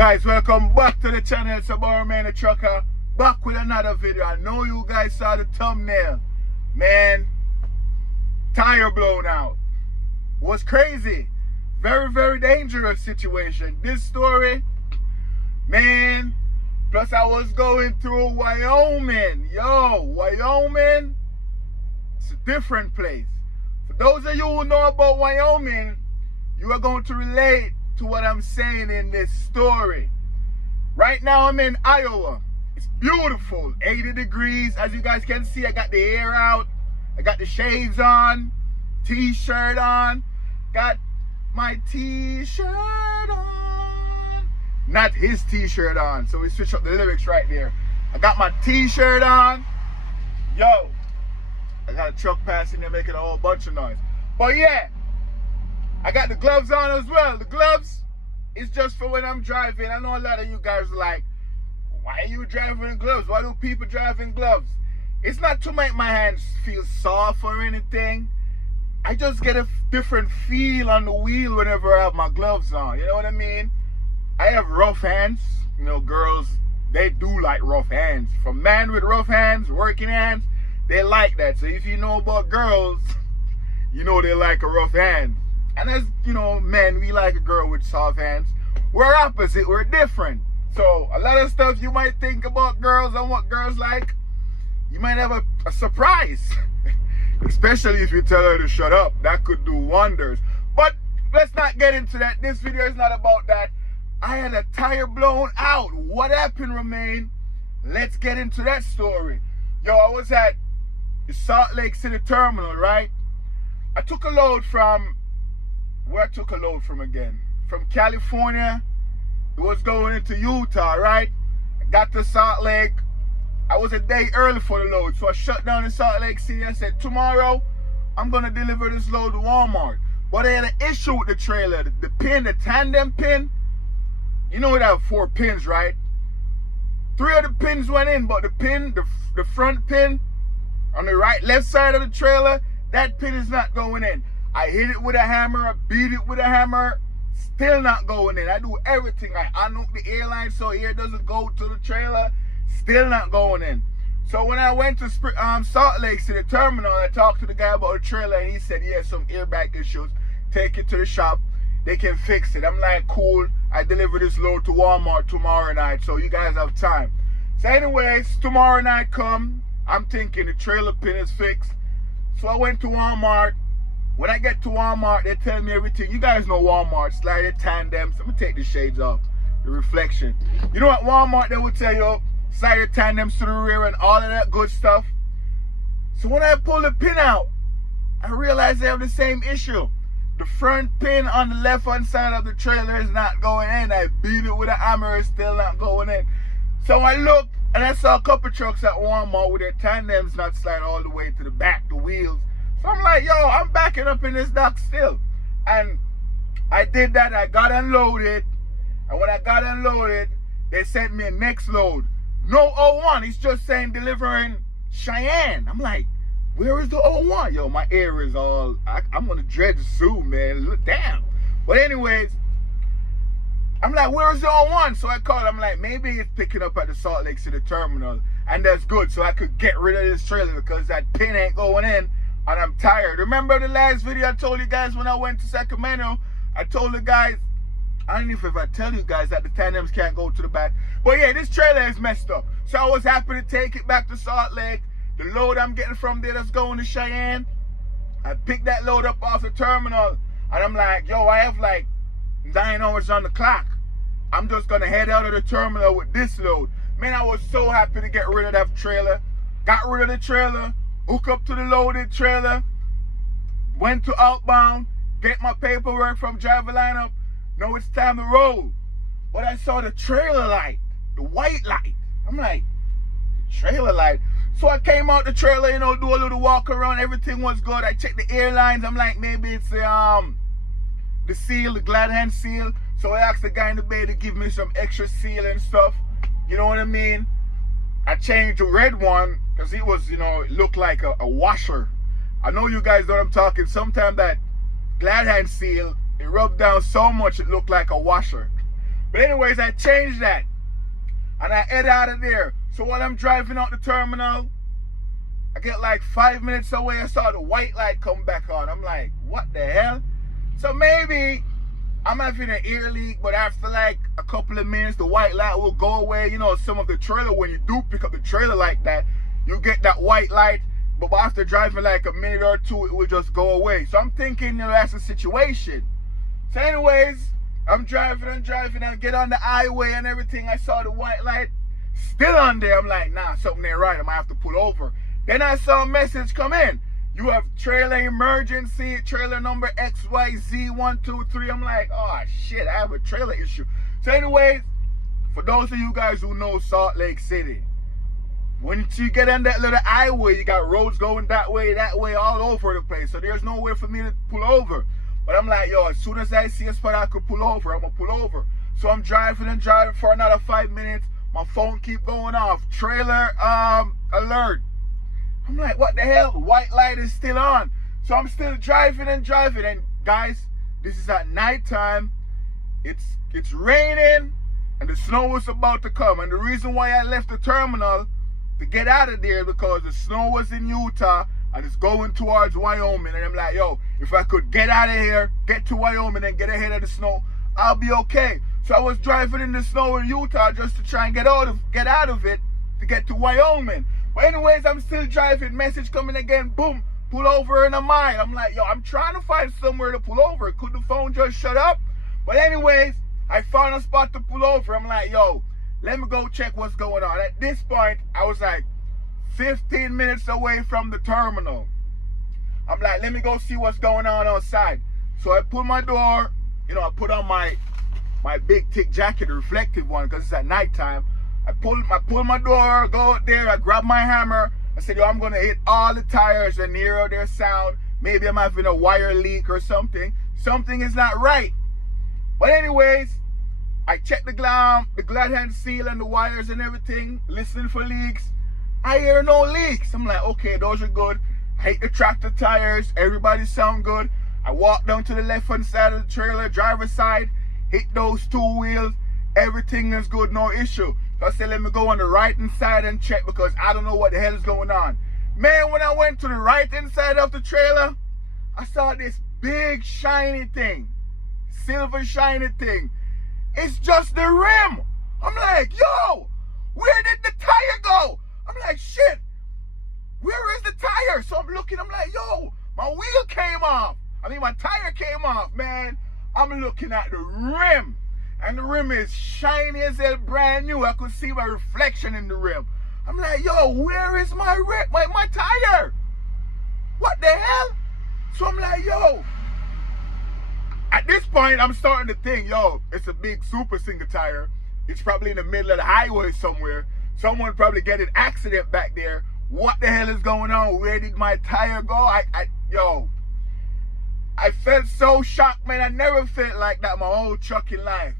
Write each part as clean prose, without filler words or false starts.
Guys, welcome back to the channel. It's about man the trucker, back with another video. I know you guys saw the thumbnail. Man, tire blown out. Was crazy. Very dangerous situation. This story, man, plus I was going through Wyoming. Yo, Wyoming, it's a different place. For those of you who know about Wyoming, you are going to relate to what I'm saying in this story. Right now I'm in Iowa. It's beautiful, 80 degrees. As you guys can see, I got the hair out, I got the shades on, t-shirt on, got my t-shirt on, not his t-shirt on, so we switch up the lyrics right there. I got my t-shirt on. Yo, I got a truck passing there making a whole bunch of noise. But yeah, I got the gloves on as well. The gloves is just for when I'm driving. I know a lot of you guys are like, why are you driving in gloves? Why do people drive in gloves? It's not to make my hands feel soft or anything. I just get a different feel on the wheel whenever I have my gloves on. You know what I mean? I have rough hands. You know, girls, they do like rough hands. For men with rough hands, working hands, they like that. So if you know about girls, you know they like a rough hand. And as, you know, men, we like a girl with soft hands. We're opposite, we're different. So a lot of stuff you might think about girls and what girls like, you might have a surprise. Especially if you tell her to shut up. That could do wonders. But let's not get into that. This video is not about that. I had a tire blown out. What happened, Romain? Let's get into that story. Yo, I was at the Salt Lake City terminal, right? I took a load from... Where I took a load from again? From California. It was going into Utah, right? I got to Salt Lake. I was a day early for the load, so I shut down in Salt Lake City. I said, tomorrow, I'm going to deliver this load to Walmart. But I had an issue with the trailer. The pin, the tandem pin, you know it have 4 pins, right? 3 of the pins went in, but the pin, the front pin on the left side of the trailer, that pin is not going in. I hit it with a hammer, I beat it with a hammer, still not going in. I do everything. I unhook the airline so air doesn't go to the trailer, still not going in. So when I went to Salt Lake City terminal, I talked to the guy about the trailer and he said, yeah, some airbag issues. Take it to the shop, they can fix it. I'm like, cool, I deliver this load to Walmart tomorrow night, so you guys have time. So anyways, tomorrow night come, I'm thinking the trailer pin is fixed. So I went to Walmart. When I get to Walmart, they tell me everything. You guys know Walmart, slided tandems. I'm gonna take the shades off, the reflection. You know at Walmart, they will tell you, slided tandems to the rear and all of that good stuff. So when I pull the pin out, I realized they have the same issue. The front pin on the left-hand side of the trailer is not going in. I beat it with a hammer, it's still not going in. So I looked, and I saw a couple trucks at Walmart with their tandems not slide all the way to the back, the wheels. So I'm like, yo, I'm backing up in this dock still. And I did that, I got unloaded. And when I got unloaded, they sent me a next load. No 01, it's just saying delivering Cheyenne. I'm like, where is the 01? Yo, my ear is all, I'm gonna dread soon, man. Look, damn. But anyways, I'm like, where's the 01? So I called, I'm like, maybe it's picking up at the Salt Lake City terminal. And that's good, so I could get rid of this trailer because that pin ain't going in. And I'm tired. Remember the last video I told you guys when I went to Sacramento? I told the guys, I don't know if I tell you guys that the tandems can't go to the back. But yeah, this trailer is messed up. So I was happy to take it back to Salt Lake. The load I'm getting from there that's going to Cheyenne, I picked that load up off the terminal. And I'm like, yo, I have like 9 hours on the clock. I'm just going to head out of the terminal with this load. Man, I was so happy to get rid of that trailer. Got rid of the trailer. Hook up to the loaded trailer, went to outbound, get my paperwork from driver lineup. Now it's time to roll. But I saw the trailer light, the white light. I'm like, the trailer light. So I came out the trailer, you know, do a little walk around. Everything was good. I checked the airlines. I'm like, maybe it's the seal, the glad hand seal. So I asked the guy in the bay to give me some extra seal and stuff. You know what I mean? I changed the red one because it was, you know, it looked like a washer. I know you guys know what I'm talking. Sometimes that glad hand seal, it rubbed down so much it looked like a washer. But anyways, I changed that. And I head out of there. So while I'm driving out the terminal, I get like 5 minutes away, I saw the white light come back on. I'm like, what the hell? So maybe I'm having an ear leak, but after like a couple of minutes, the white light will go away. You know, some of the trailer, when you do pick up the trailer like that, you get that white light, but after driving like a minute or two, it will just go away. So I'm thinking, you know, that's the situation. So anyways, I'm driving, I get on the highway and everything. I saw the white light still on there. I'm like, nah, something ain't right. I might have to pull over. Then I saw a message come in. You have trailer emergency, trailer number XYZ123. I'm like, oh shit, I have a trailer issue. So anyways, for those of you guys who know Salt Lake City, once you get on that little highway, you got roads going that way, all over the place. So there's no way for me to pull over. But I'm like, yo, as soon as I see a spot I could pull over, I'm gonna pull over. So I'm driving for another 5 minutes. My phone keep going off. Trailer alert. I'm like, what the hell? White light is still on. So I'm still driving. And guys, this is at nighttime. It's raining and the snow is about to come. And the reason why I left the terminal to get out of there because the snow was in Utah and it's going towards Wyoming. And I'm like, yo, if I could get out of here, get to Wyoming and get ahead of the snow, I'll be okay. So I was driving in the snow in Utah just to try and get out of it to get to Wyoming. But anyways, I'm still driving. Message coming again. Boom. Pull over in a mile. I'm like, yo, I'm trying to find somewhere to pull over. Could the phone just shut up? But anyways, I found a spot to pull over. I'm like, yo, let me go check what's going on. At this point, I was like 15 minutes away from the terminal. I'm like, let me go see what's going on outside. So I pull my door. You know, I put on my big thick jacket, the reflective one, because it's at nighttime. I pull my door, go out there, I grab my hammer. I said, yo, I'm going to hit all the tires and hear their sound. Maybe I'm having a wire leak or something. Something is not right. But anyways, I check the glad hand seal and the wires and everything, listening for leaks. I hear no leaks. I'm like, okay, those are good. I hate the tractor tires. Everybody sound good. I walk down to the left-hand side of the trailer, driver's side, hit those two wheels. Everything is good, no issue. So I said, let me go on the right-hand side and check because I don't know what the hell is going on. Man, when I went to the right-hand side of the trailer, I saw this big shiny thing. Silver shiny thing. It's just the rim. I'm like, yo, where did the tire go? I'm like, shit, where is the tire? So I'm looking, I'm like, yo, my wheel came off. My tire came off, man. I'm looking at the rim. And the rim is shiny as hell, brand new. I could see my reflection in the rim. I'm like, yo, where is my tire? What the hell? So I'm like, yo. At this point, I'm starting to think, yo, it's a big super single tire. It's probably in the middle of the highway somewhere. Someone probably get an accident back there. What the hell is going on? Where did my tire go? I felt so shocked, man. I never felt like that my whole trucking life.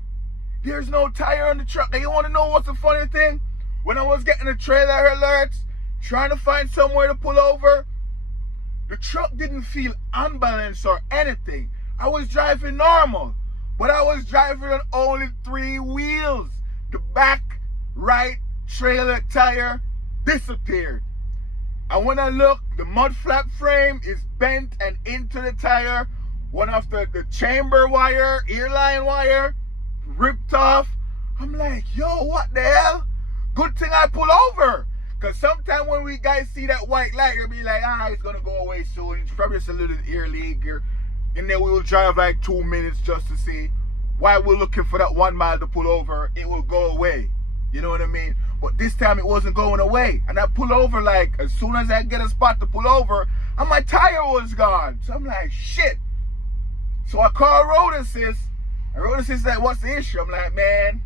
There's no tire on the truck. And you want to know what's the funny thing? When I was getting the trailer alerts, trying to find somewhere to pull over, the truck didn't feel unbalanced or anything. I was driving normal, but I was driving on only 3 wheels. The back right trailer tire disappeared. And when I look, the mud flap frame is bent and into the tire. One of the chamber wire, earline wire, ripped off. I'm like, yo, what the hell? Good thing I pull over. Because sometimes when we guys see that white light, you'll be like, it's going to go away soon. It's probably just a little ear leak. And then we will drive like 2 minutes just to see. While we're looking for that 1 mile to pull over, it will go away. You know what I mean? But this time it wasn't going away. And I pull over like as soon as I get a spot to pull over, and my tire was gone. So I'm like, shit. So I call Road Assist. And Road Assist is like, what's the issue? I'm like, man,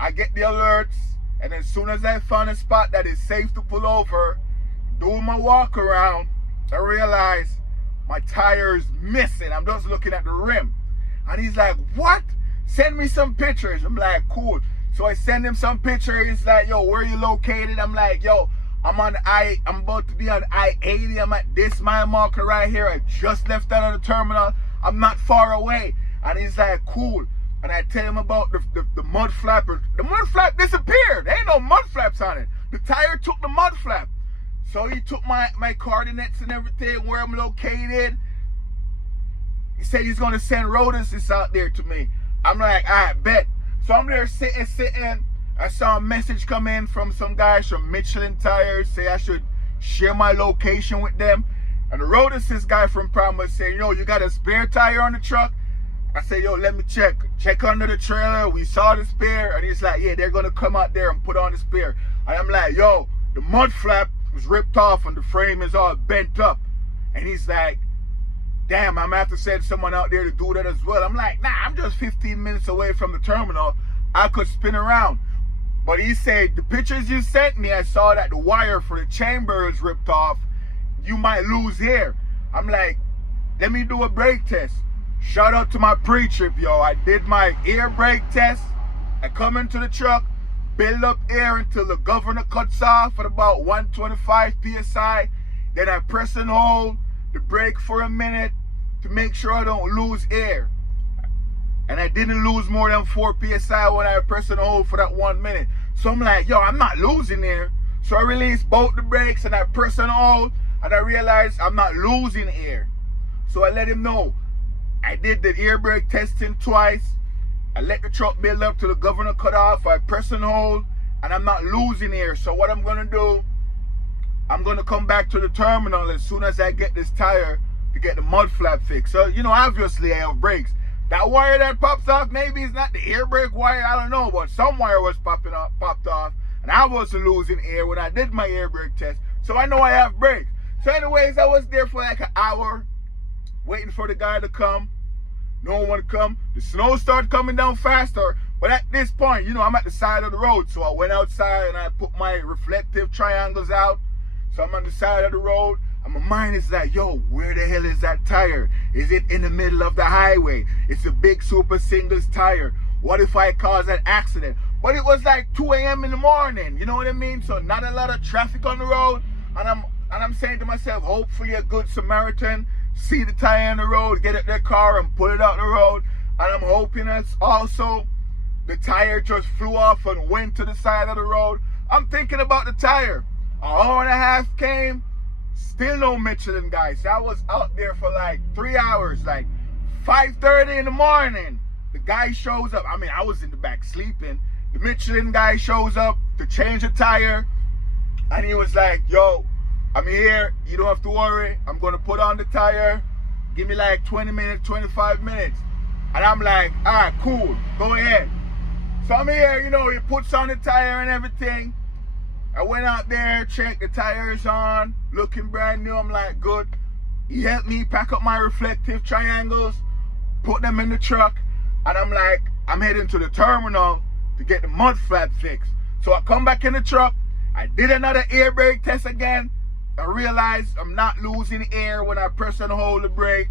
I get the alerts. And as soon as I found a spot that is safe to pull over, doing my walk around, I realize my tire is missing. I'm just looking at the rim. And he's like, what? Send me some pictures. I'm like, cool. So I send him some pictures. He's like, yo, where are you located? I'm like, yo, I'm about to be on I-80. I'm at this mile marker right here. I just left out of the terminal. I'm not far away. And he's like, cool. and I tell him about the mud flap. The mud flap disappeared. There ain't no mud flaps on it. The tire took the mud flap. So he took my coordinates and everything, where I'm located. He said he's going to send road assist out there to me. I'm like, I bet. So I'm there sitting. I saw a message come in from some guys from Michelin Tires, say I should share my location with them. And the road assist guy from Prime was saying, yo, you got a spare tire on the truck? I said, yo, let me check. Check under the trailer. We saw the spare. And he's like, yeah, they're going to come out there and put on the spare. And I'm like, yo, the mud flap was ripped off and the frame is all bent up. And he's like, damn, I'm going to have to send someone out there to do that as well. I'm like, nah, I'm just 15 minutes away from the terminal. I could spin around. But he said, the pictures you sent me, I saw that the wire for the chamber is ripped off. You might lose air. I'm like, let me do a brake test. Shout out to my pre-trip, yo. I did my air brake test. I come into the truck, build up air until the governor cuts off at about 125 PSI. Then I press and hold the brake for a minute to make sure I don't lose air. And I didn't lose more than 4 PSI when I press and hold for that 1 minute. So I'm like, yo, I'm not losing air. So I released both the brakes and I press and hold, and I realized I'm not losing air. So I let him know. I did the air brake testing twice. I let the truck build up till the governor cut off. I press and hold, and I'm not losing air. So what I'm gonna do, I'm gonna come back to the terminal as soon as I get this tire to get the mud flap fixed. So, you know, obviously I have brakes. That wire that pops off, maybe it's not the air brake wire, I don't know, but some wire was popped off, and I wasn't losing air when I did my air brake test. So I know I have brakes. So anyways, I was there for like an hour, waiting for the guy to come. No one come. The snow started coming down faster, but at this point, you know, I'm at the side of the road. So I went outside and I put my reflective triangles out. So I'm on the side of the road. And my mind is like, yo, where the hell is that tire? Is it in the middle of the highway? It's a big super singles tire. What if I cause an accident? But it was like 2 a.m. in the morning, you know what I mean? So not a lot of traffic on the road. And I'm saying to myself, hopefully a good Samaritan see the tire on the road, get at their car and pull it out the road. And I'm hoping that also the tire just flew off and went to the side of the road. I'm thinking about the tire. An hour and a half came, still no Michelin guy. So I was out there for like 3 hours, like 5:30 in the morning. The guy shows up. I mean, I was in the back sleeping. The Michelin guy shows up to change the tire. And he was like, yo, I'm here. You don't have to worry. I'm going to put on the tire. Give me like 20 minutes, 25 minutes. And I'm like, all right, cool. Go ahead. So I'm here, you know, he puts on the tire and everything. I went out there, checked the tires on, looking brand new. I'm like, good. He helped me pack up my reflective triangles, put them in the truck. And I'm like, I'm heading to the terminal to get the mud flap fixed. So I come back in the truck. I did another air brake test again. I realized I'm not losing air when I press and hold the brake.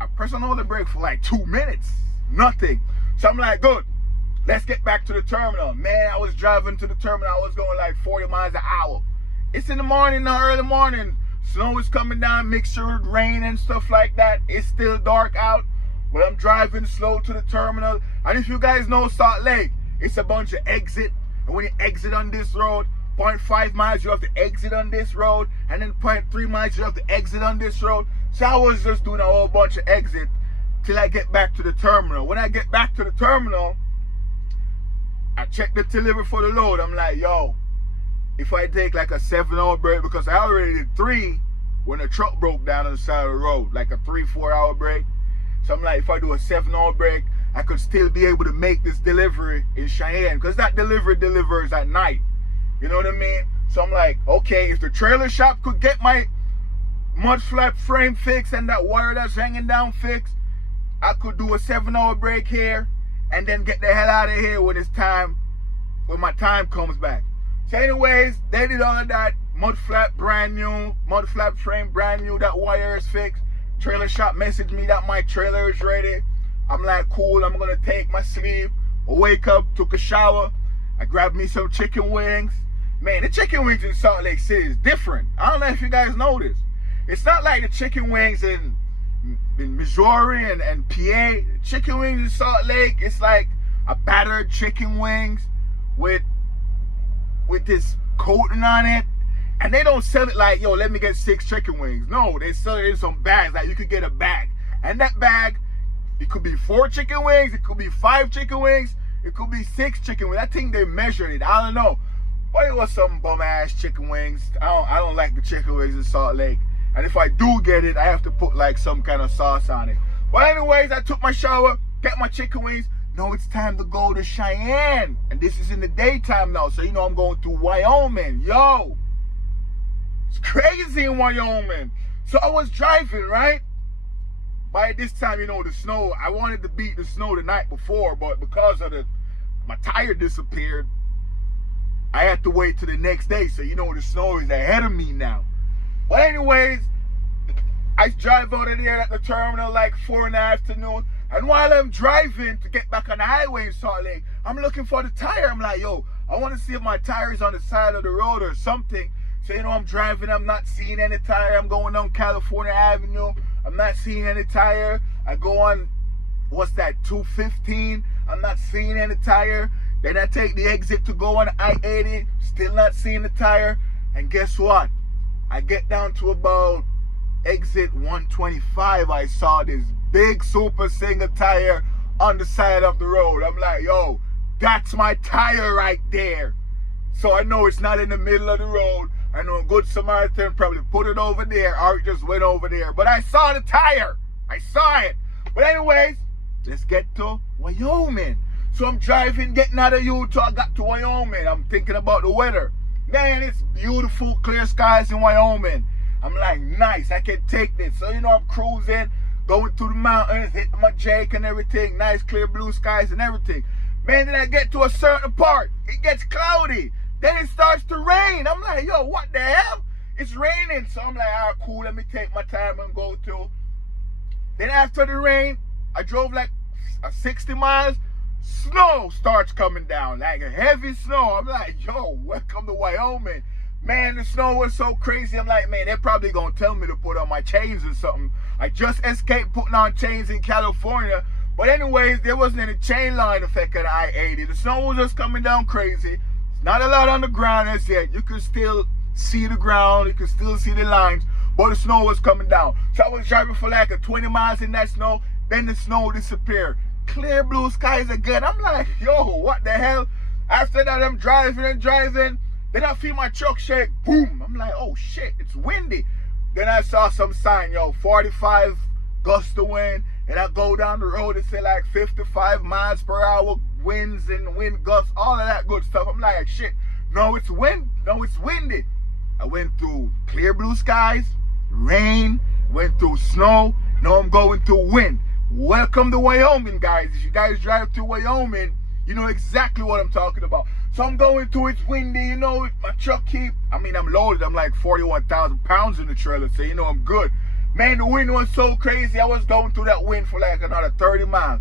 I press and hold the brake for like 2 minutes. Nothing. So I'm like, good. Let's get back to the terminal. Man, I was driving to the terminal. I was going like 40 miles an hour. It's in the morning, now early morning. Snow is coming down, mixture with rain and stuff like that. It's still dark out, but I'm driving slow to the terminal. And if you guys know Salt Lake, it's a bunch of exit. And when you exit on this road, 0.5 miles, you have to exit on this road. And then 0.3 miles, you have to exit on this road. So I was just doing a whole bunch of exit till I get back to the terminal. When I get back to the terminal, I check the delivery for the load. I'm like, yo, if I take like a 7-hour break, because I already did 3 when the truck broke down on the side of the road, like a 3-4 hour break. So I'm like, if I do a 7-hour break, I could still be able to make this delivery in Cheyenne, because that delivery delivers at night. You know what I mean? So I'm like, okay, if the trailer shop could get my mud flap frame fixed and that wire that's hanging down fixed, I could do a 7-hour break here and then get the hell out of here when it's time, when my time comes back. So anyways, they did all of that. Mud flap brand new, mud flap frame brand new, that wire is fixed. Trailer shop messaged me that my trailer is ready. I'm like, cool, I'm gonna take my sleep. I wake up, took a shower. I grabbed me some chicken wings. Man, the chicken wings in Salt Lake City is different. I don't know if you guys know this. It's not like the chicken wings in in Missouri and PA. Chicken wings in Salt Lake, it's like a battered chicken wings with this coating on it. And they don't sell it like, yo, let me get 6 chicken wings. No, they sell it in some bags. Like, you could get a bag. And that bag, it could be 4 chicken wings. It could be 5 chicken wings. It could be 6 chicken wings. I think they measured it. I don't know. But it was some bum-ass chicken wings. I don't like the chicken wings in Salt Lake. And if I do get it, I have to put, like, some kind of sauce on it. But anyways, I took my shower, get my chicken wings. No, it's time to go to Cheyenne. And this is in the daytime now. So, you know, I'm going to Wyoming. Yo. It's crazy in Wyoming. So I was driving, right? By this time, you know, the snow, I wanted to beat the snow the night before, but because of my tire disappeared, I had to wait till the next day. So, you know, the snow is ahead of me now. But anyways, I drive out of there at the terminal like 4 in the afternoon. And while I'm driving to get back on the highway in Salt Lake, I'm looking for the tire. I'm like, yo, I want to see if my tire is on the side of the road or something. So, you know, I'm driving, I'm not seeing any tire. I'm going down California Avenue. I'm not seeing any tire. I go on, what's that, 215. I'm not seeing any tire. Then I take the exit to go on I-80. Still not seeing the tire. And guess what? I get down to about exit 125. I saw this big Super Singer tire on the side of the road. I'm like, yo, that's my tire right there. So I know it's not in the middle of the road. I know a good Samaritan probably put it over there or it just went over there. But I saw the tire. I saw it. But anyways, let's get to Wyoming. So I'm driving, getting out of Utah, got to Wyoming. I'm thinking about the weather. Man, it's beautiful, clear skies in Wyoming. I'm like, nice, I can take this. So, you know, I'm cruising, going through the mountains, hitting my Jake and everything. Nice, clear blue skies and everything. Man, then I get to a certain part. It gets cloudy. Then it starts to rain. I'm like, yo, what the hell? It's raining. So I'm like, all right, cool. Let me take my time and go to. Then after the rain, I drove like 60 miles. Snow starts coming down, like a heavy snow. I'm like, yo, welcome to Wyoming. Man, the snow was so crazy. I'm like, man, they're probably going to tell me to put on my chains or something. I just escaped putting on chains in California. But anyways, there wasn't any chain line effect at I-80. The snow was just coming down crazy. Not a lot on the ground as yet. You can still see the ground. You can still see the lines. But the snow was coming down. So I was driving for like 20 miles in that snow. Then the snow disappeared. Clear blue skies again. I'm like, yo, what the hell? After that, I'm driving and driving. Then I feel my truck shake. Boom. I'm like, oh, shit. It's windy. Then I saw some sign, yo, 45 gust of wind. And I go down the road and say like 55 miles per hour winds and wind gusts, all of that good stuff. I'm like, shit, no, it's wind. No, it's windy. I went through clear blue skies, rain, went through snow. Now I'm going through wind. Welcome to Wyoming, guys. If you guys drive through Wyoming, you know exactly what I'm talking about. So I'm going through, it's windy, you know, my truck I'm loaded. I'm like 41,000 pounds in the trailer, so you know I'm good. Man, the wind was so crazy. I was going through that wind for like another 30 miles.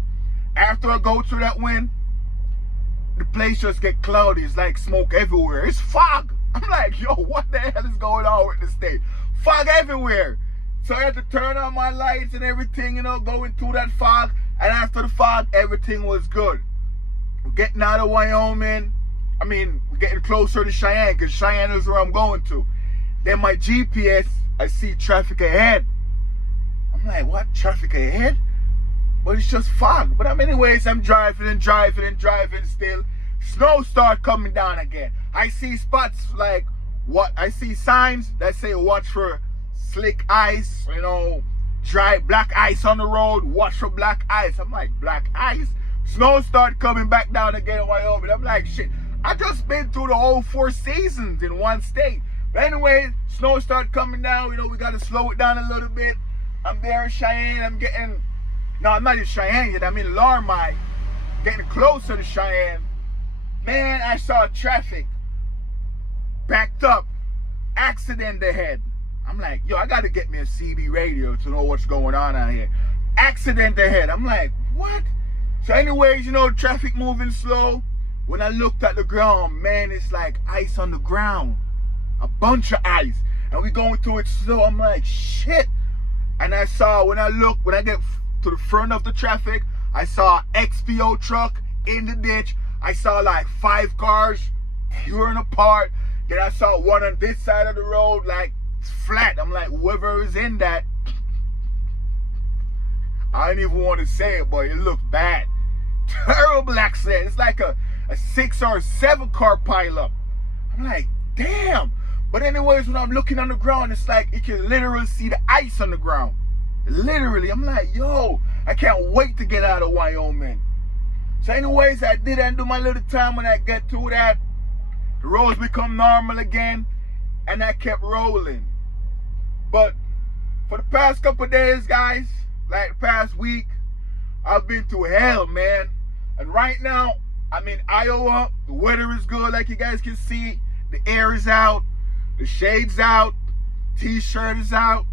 After I go through that wind, the place just get cloudy. It's like smoke everywhere. It's fog. I'm like, yo, what the hell is going on with the state? Fog everywhere. So I had to turn on my lights and everything, you know, going through that fog. And after the fog, everything was good. We're getting out of Wyoming. We're getting closer to Cheyenne, because Cheyenne is where I'm going to. Then my GPS, I see traffic ahead. I'm like, what? Traffic ahead? But it's just fog. But anyways, I'm driving and driving and driving still. Snow start coming down again. I see spots like, I see signs that say watch for slick ice, you know, dry black ice on the road, watch for black ice. I'm like, black ice? Snow start coming back down again in Wyoming. I'm like, shit, I just been through the whole 4 seasons in one state. But anyway, snow start coming down, you know, we gotta slow it down a little bit. I'm there in Cheyenne, I'm not in Cheyenne yet, I'm in Larmai, getting closer to Cheyenne. Man, I saw traffic backed up, accident ahead. I'm like, yo, I gotta get me a CB radio to know what's going on out here. Accident ahead. I'm like, what? So anyways, you know, traffic moving slow. When I looked at the ground, man, it's like ice on the ground. A bunch of ice. And we going through it slow. I'm like, shit. And I saw, when I get to the front of the traffic, I saw an XPO truck in the ditch. I saw like 5 cars tearing apart. Then I saw one on this side of the road, like flat. I'm like, whoever is in that, I don't even want to say it, but it looked bad. Terrible accident. It's like a 6 or 7 car pileup. I'm like, damn. But anyways, when I'm looking on the ground, it's like you can literally see the ice on the ground. Literally. I'm like, yo, I can't wait to get out of Wyoming. So anyways, I did do my little time. When I get to that, the roads become normal again, and I kept rolling. But for the past couple of days, guys, like the past week, I've been through hell, man. And right now, I'm in Iowa. The weather is good, like you guys can see. The air is out. The shade's out. T-shirt is out.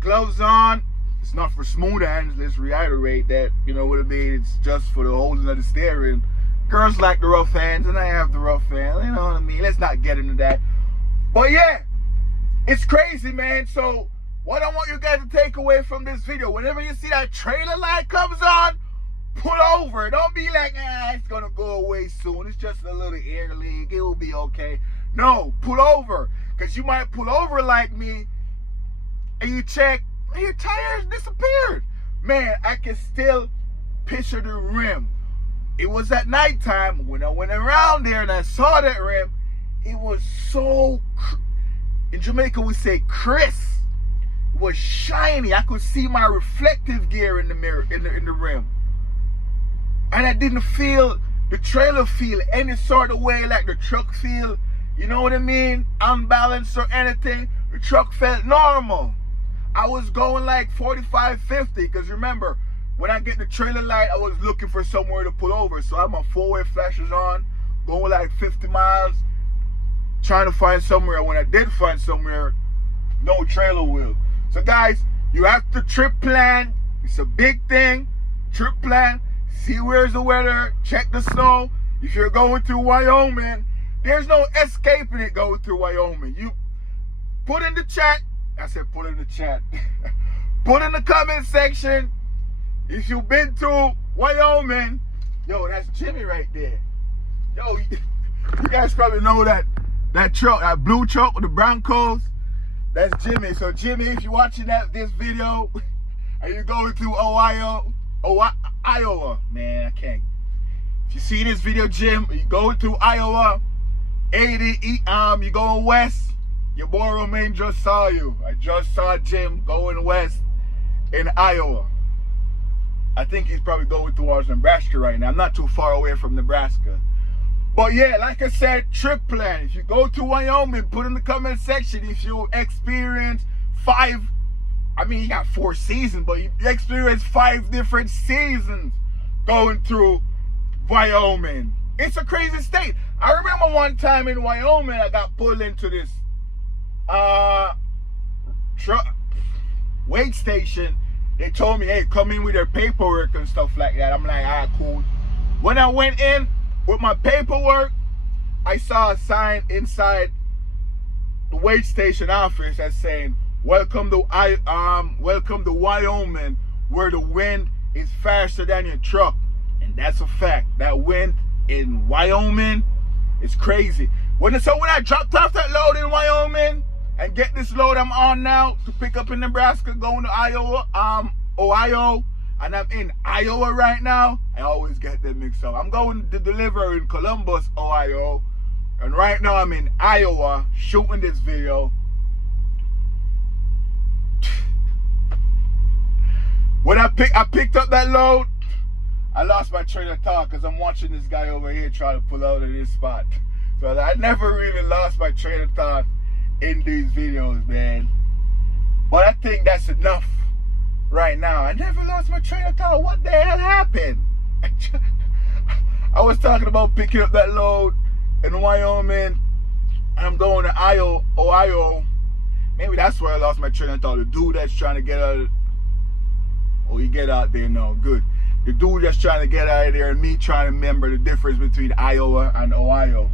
Gloves on. It's not for smooth hands. Let's reiterate that. You know what I mean? It's just for the holding of the steering. Girls like the rough hands, and I have the rough hands. You know what I mean? Let's not get into that. But yeah, it's crazy, man. So what I want you guys to take away from this video, whenever you see that trailer light comes on, pull over. Don't be like, it's going to go away soon. It's just a little air leak. It will be okay. No, pull over. Because you might pull over like me, and you check, and your tires disappeared. Man, I can still picture the rim. It was at nighttime when I went around there and I saw that rim. It was so, in Jamaica we say crisp. It was shiny. I could see my reflective gear in the mirror, in the rim. And I didn't feel the trailer feel any sort of way like the truck feel. You know what I mean? Unbalanced or anything. The truck felt normal. I was going like 45, 50. Because remember, when I get the trailer light, I was looking for somewhere to pull over. So I have my 4-way flashers on, going like 50 miles, trying to find somewhere. When I did find somewhere, no trailer wheel. So guys, you have to trip plan. It's a big thing. Trip plan. See where's the weather. Check the snow. If you're going through Wyoming, there's no escaping it going through Wyoming. You put in the chat. I said put in the chat. Put in the comment section if you've been to Wyoming. Yo, that's Jimmy right there. Yo, you guys probably know that truck, that blue truck with the Broncos. That's Jimmy. So Jimmy, if you're watching this video and you're going through Iowa, man, I can't. If you see this video, Jim, you going through Iowa, 80, you going west. Your boy Romaine just saw you. I just saw Jim going west in Iowa. I think he's probably going towards Nebraska right now. I'm not too far away from Nebraska. But yeah, like I said, trip plan. If you go to Wyoming, put in the comment section if you experience 5, I mean, you got 4 seasons, but you experience 5 different seasons going through Wyoming. It's a crazy state. I remember one time in Wyoming, I got pulled into this truck wait station. They told me, hey, come in with your paperwork and stuff like that. I'm like, all right, cool. When I went in with my paperwork, I saw a sign inside the wait station office that's saying, welcome to Wyoming, where the wind is faster than your truck. And that's a fact. That wind in Wyoming is crazy. So when I dropped off that load in Wyoming and get this load I'm on now to pick up in Nebraska, going to Ohio, and I'm in Iowa right now, I always get them mixed up. I'm going to deliver in Columbus, Ohio, and right now I'm in Iowa shooting this video. When I picked up that load, I lost my train of thought because I'm watching this guy over here try to pull out of this spot. So I never really lost my train of thought in these videos, man. But I think that's enough right now. I never lost my train of thought. What the hell happened? I was talking about picking up that load in Wyoming, and I'm going to Ohio. Maybe that's where I lost my train of thought. The dude that's trying to get out of... Oh, you get out there now. Good. The dude that's trying to get out of there and me trying to remember the difference between Iowa and Ohio.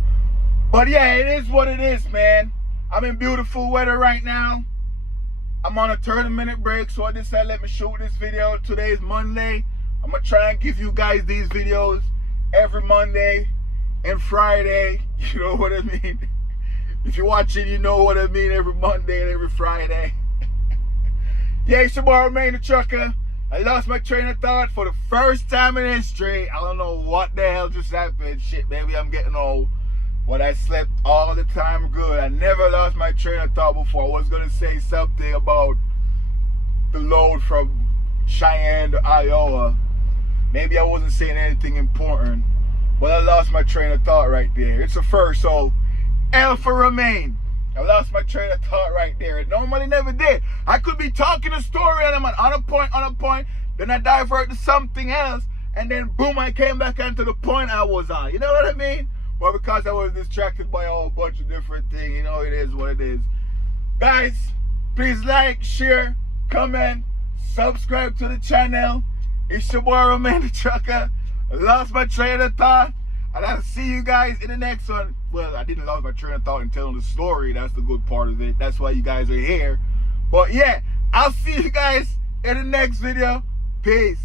But yeah, it is what it is, man. I'm in beautiful weather right now. I'm on a 30-minute break, so I decided let me shoot this video. Today is Monday. I'm gonna try and give you guys these videos every Monday and Friday. You know what I mean? If you're watching, you know what I mean. Every Monday and every Friday. Yeah, it's your boy, Romain the Trucker. I lost my train of thought for the first time in history. I don't know what the hell just happened. Shit, maybe I'm getting old. But I slept all the time good. I never lost my train of thought before. I was gonna say something about the load from Cheyenne to Iowa. Maybe I wasn't saying anything important, but I lost my train of thought right there. It's a first, so L for Romain. I lost my train of thought right there. It normally never did. I could be talking a story and I'm on a point, then I divert to something else, and then boom, I came back onto the point I was on. You know what I mean? Well, because I was distracted by a whole bunch of different things, you know, it is what it is. Guys, please like, share, comment, subscribe to the channel. It's your boy, Romain the Trucker. I lost my train of thought. And I'll see you guys in the next one. Well, I didn't lose my train of thought in telling the story. That's the good part of it. That's why you guys are here. But yeah, I'll see you guys in the next video. Peace.